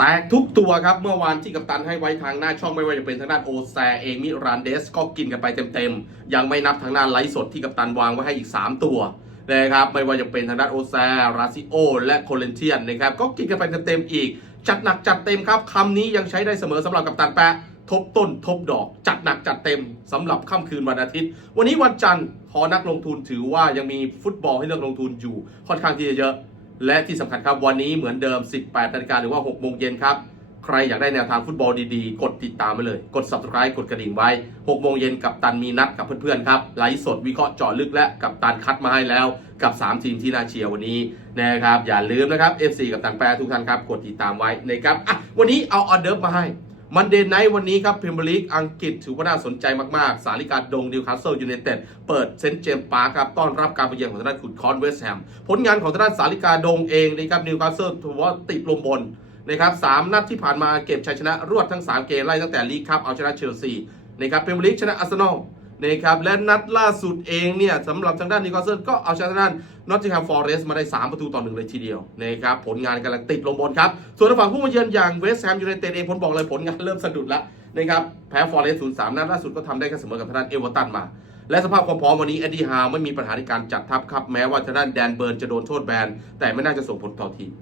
แตกทุกตัวครับ เมื่อวานที่กัปตันให้ไว้ทางหน้าช่องไม่ว่าจะเป็นทางด้านโอแซเองมิรันเดสก็กินกันไปเต็มๆ ยังไม่นับทางด้านไลฟ์สดที่กัปตันวางไว้ให้อีก 3 ตัวนะครับไม่ว่าจะเป็นทางด้านโอแซราซิโอ และโคเลนเทียนนะครับก็กินกันไปเต็มๆอีก จัดหนักจัดเต็มครับคำนี้ยังใช้ได้เสมอสำหรับกัปตันแปะทบต้นทบดอก จัดหนักจัดเต็มสำหรับค่ำคืนวันอาทิตย์ วันนี้วันจันทร์พอนักลงทุนถือว่ายังมีฟุตบอลให้เลือกลงทุนอยู่ค่อนข้างที่จะเยอะ และที่สำคัญครับวันนี้เหมือนเดิม 18นาฬิกาหรือว่า6โมงเย็นครับ ใครอยากได้แนวทางฟุตบอลดีๆ กดติดตามไปเลย กด subscribe กดกระดิ่งไว้6โมงเย็นกับตันมีนัดกับเพื่อนๆครับไลฟ์สดวิเคราะห์เจาะลึกและกับตันคัดมาให้แล้วกับ 3 ทีมที่น่าเชียร์วันนี้นะครับอย่าลืมนะครับ FC กับตันแปรทุกท่านครับกดติดตามไว้นะครับอะวันนี้เอาออเดิร์ฟมาให้ มันเดนไนท์วันนี้ครับพรีเมียร์ลีกอังกฤษถือว่าน่าสนใจมากๆ สาริกาดงนิวคาสเซิลยูไนเต็ดเปิดเซนต์เจมส์ปาร์คครับต้อนรับการไปเยือนของทางด้านขุนคอนเวสต์แฮมผลงานของทางด้านสาริกาดงเองนะครับนิวคาสเซิลถือว่าติดลมบนนะครับสามนัดที่ผ่านมาเก็บชัยชนะรวดทั้ง 3 เกมไล่ตั้งแต่ลีกครับเอาชนะเชลซีนะครับพรีเมียร์ลีกชนะอาร์เซนอล นะครับและนัดล่าสุดเองเนี่ยสำหรับทางด้านนิวคาเซิลก็เอาชนะทางด้านนอตติงแฮมฟอร์เรสต์มาได้ 3 ประตูต่อหนึ่งเลยทีเดียวนะครับผลงานกำลังติดลมบนครับ ส่วนทางฝั่งผู้มาเยือนอย่างเวสต์แฮมยูไนเต็ดเองผมบอกเลยผลงานเริ่มสะดุดแล้วนะครับแพ้ฟอร์เรสต์ศูนย์สามนัดล่าสุดก็ทำได้แค่เสมอกับทางด้านเอเวอร์ตันมาและสภาพความพร้อมวันนี้เอ็ดดี้ฮาวไม่มีปัญหาในการจัดทัพครับแม้ว่าทางด้านแดนเบิร์นจะโดนโทษแบนแต่ไม่น่าจะส่งผลต่อทีม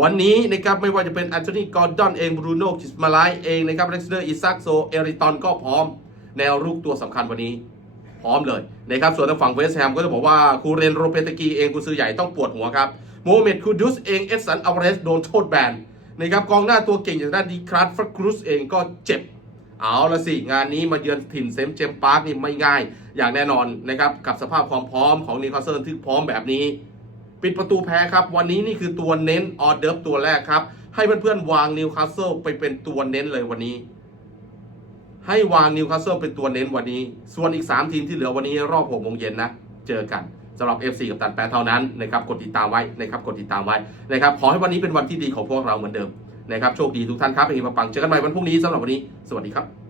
วันนี้นะครับไม่ว่าจะเป็นแอนโทนีกอร์ดอนเองบรูโน่คิสมาไลเองนะครับเล็กซ์เดอร์อิซักโซเอริตอนก็พร้อม แนวรุกตัวสำคัญวันนี้ พร้อมเลยนะครับส่วนทางฝั่งเวสแฮมก็จะบอกว่าคูเรนโรเปตกีเองกุซือใหญ่ต้องปวดหัวครับโมเมดคูดุสเองเอสสันอัลเรสโดนโทษแบนนะครับกองหน้าตัวเก่งอย่างด้านดีคราสฟรักครูสเองก็เจ็บเอาละสิ งานนี้มาเยือนถิ่นเซมเจมส์ปาร์คนี่ไม่ง่าย อย่างแน่นอนนะครับ กับสภาพความพร้อมของนิวคาสเซิลที่พร้อมแบบนี้ ปิดประตูแพ้ครับ วันนี้นี่คือตัวเน้นออเดิร์ฟตัวแรกครับ ให้เพื่อนๆวางนิวคาสเซิลไปเป็นตัวเน้นเลยวันนี้ ให้วางนิวคาสเซิลเป็นตัวเน้นวันนี้ ส่วนอีก 3 ทีมที่เหลือวันนี้รอบ6โมงเย็นนะ เจอกันสำหรับ FC กับตันแปรเท่านั้นนะครับกดติดตามไว้นะครับกดติดตามไว้นะครับขอให้วันนี้เป็นวันที่ดีของพวกเราเหมือนเดิมนะครับโชคดีทุกท่านครับเป็นปังๆเจอกันใหม่วันพรุ่งนี้สำหรับวันนี้ สวัสดีครับ